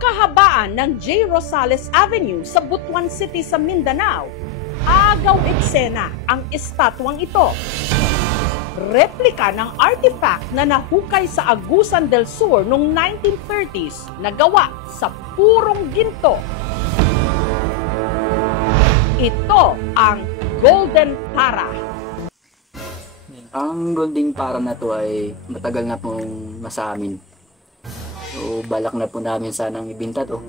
kahabaan ng J. Rosales Avenue sa Butuan City sa Mindanao, agaw eksena ang estatwang ito. Replika ng artifact na nahukay sa Agusan del Sur noong 1930s na gawa sa purong ginto. Ito ang Golden Para. Ang Golden Para na to ay matagal na pong nasa amin. So balak na po namin sanang ibinta to.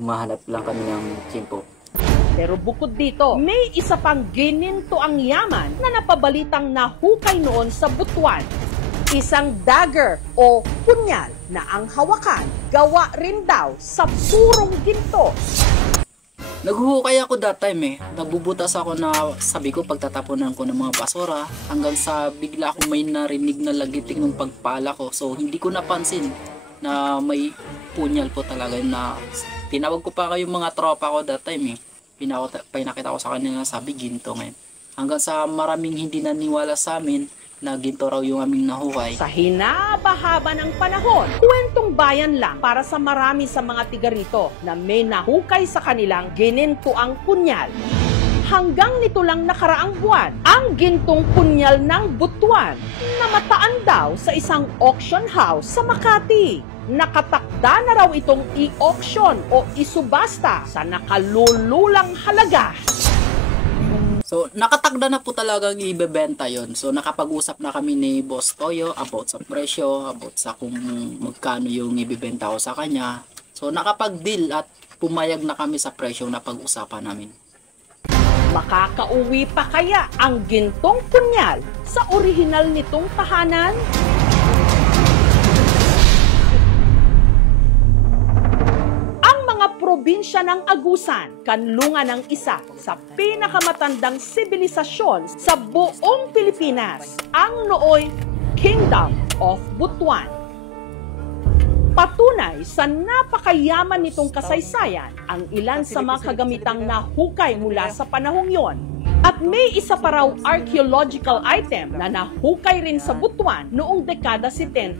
Humahanap lang kami ng tiyempo. Pero bukod dito, may isa pang gininto ang yaman na napabalitang nahukay noon sa Butuan. Isang dagger o punyal na ang hawakan, gawa rin daw sa purong ginto. Naghuhukay ako that time Nagbubutas ako na sabi ko pagtatapunan ko ng mga basura hanggang sa bigla akong may narinig na lagitik ng pagpala ko. So hindi ko napansin na may punyal po talaga na tinawag ko pa kayong mga tropa ko that time Pinakita ko sa kanila sabi ginto ngayon. Hanggang sa maraming hindi naniwala sa amin na ginto raw yung aming nahukay. Sa hinabahaba ng panahon, kwentong bayan lang para sa marami sa mga tiga rito na may nahukay sa kanilang gininto ang punyal. Hanggang nito lang nakaraang buwan, ang gintong punyal ng Butuan na mataan daw sa isang auction house sa Makati. Nakatakda na raw itong i-auction o isubasta sa nakalululang halaga. So, nakatakda na po talagang ibebenta yon. So, nakapag-usap na kami ni Boss Toyo about sa presyo, about sa kung magkano yung ibebenta ko sa kanya. So, nakapag-deal at pumayag na kami sa presyo na pag-usapan namin. Makakauwi pa kaya ang gintong punyal sa orihinal nitong tahanan? Probinsya ng Agusan, kanlungan ng isa sa pinakamatandang sibilisasyon sa buong Pilipinas, ang nooy Kingdom of Butuan. Patunay sa napakayaman nitong kasaysayan ang ilan sa mga kagamitang nahukay mula sa panahong yon. At may isa pa raw archaeological item na nahukay rin sa Butuan noong dekada 70.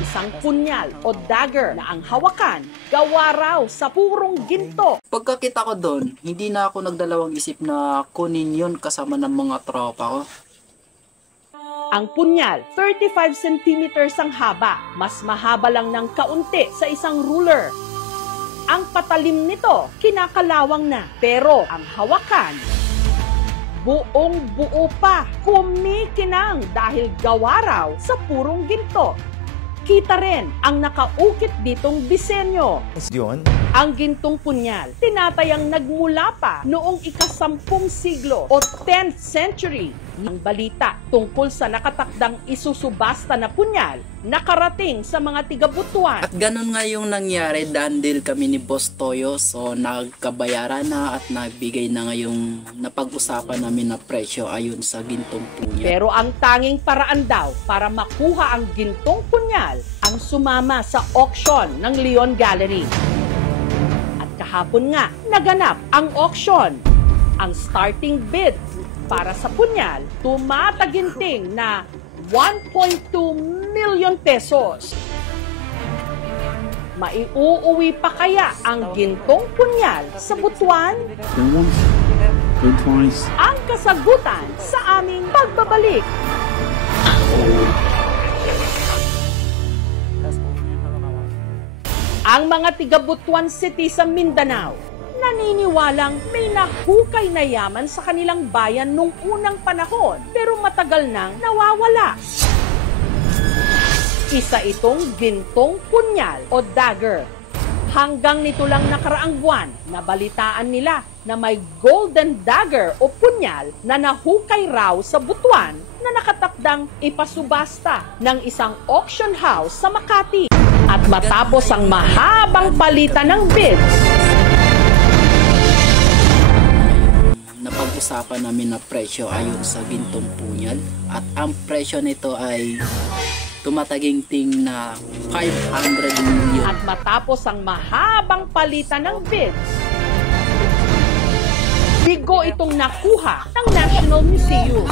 Isang punyal o dagger na ang hawakan, gawa raw sa purong ginto. Pagkakita ko doon, hindi na ako nagdalawang isip na kunin yun kasama ng mga tropa ko. Ang punyal, 35 centimeters ang haba, mas mahaba lang ng kaunti sa isang ruler. Ang patalim nito, kinakalawang na, pero ang hawakan, buong buo pa, kumikinang dahil gawa raw sa purong ginto. Kita rin ang nakaukit ditong disenyo. Ang gintong punyal, tinatayang nagmula pa noong ika-10 siglo o 10th century. Ang balita tungkol sa nakatakdang isusubasta na punyal nakarating sa mga tiga-Butuan. At ganun nga yung nangyari, dandil kami ni Boss Toyo. So nagkabayaran na at nagbigay na nga yung napag-usapan namin na presyo ayon sa gintong punyal. Pero ang tanging paraan daw para makuha ang gintong punyal ang sumama sa auction ng Leon Gallery. At kahapon nga, naganap ang auction. Ang starting bid para sa punyal, tumataginting na 1.2 million pesos. Maiuuwi pa kaya ang gintong punyal sa Butuan? Ang kasagutan sa aming pagbabalik. Ang mga tiga Butuan City sa Mindanao naniniwalang may nahukay na yaman sa kanilang bayan nung unang panahon pero matagal nang nawawala. Isa itong gintong punyal o dagger. Hanggang nito lang nakaraang buwan, nabalitaan nila na may golden dagger o punyal na nahukay raw sa Butuan na nakatakdang ipasubasta ng isang auction house sa Makati. At matapos ang mahabang palitan ng bids, napag-usapan namin na presyo ayon sa gintong punyal at ang presyo nito ay tumataginting na 500 million. At matapos ang mahabang palitan ng bids, bigo itong nakuha ng National Museum.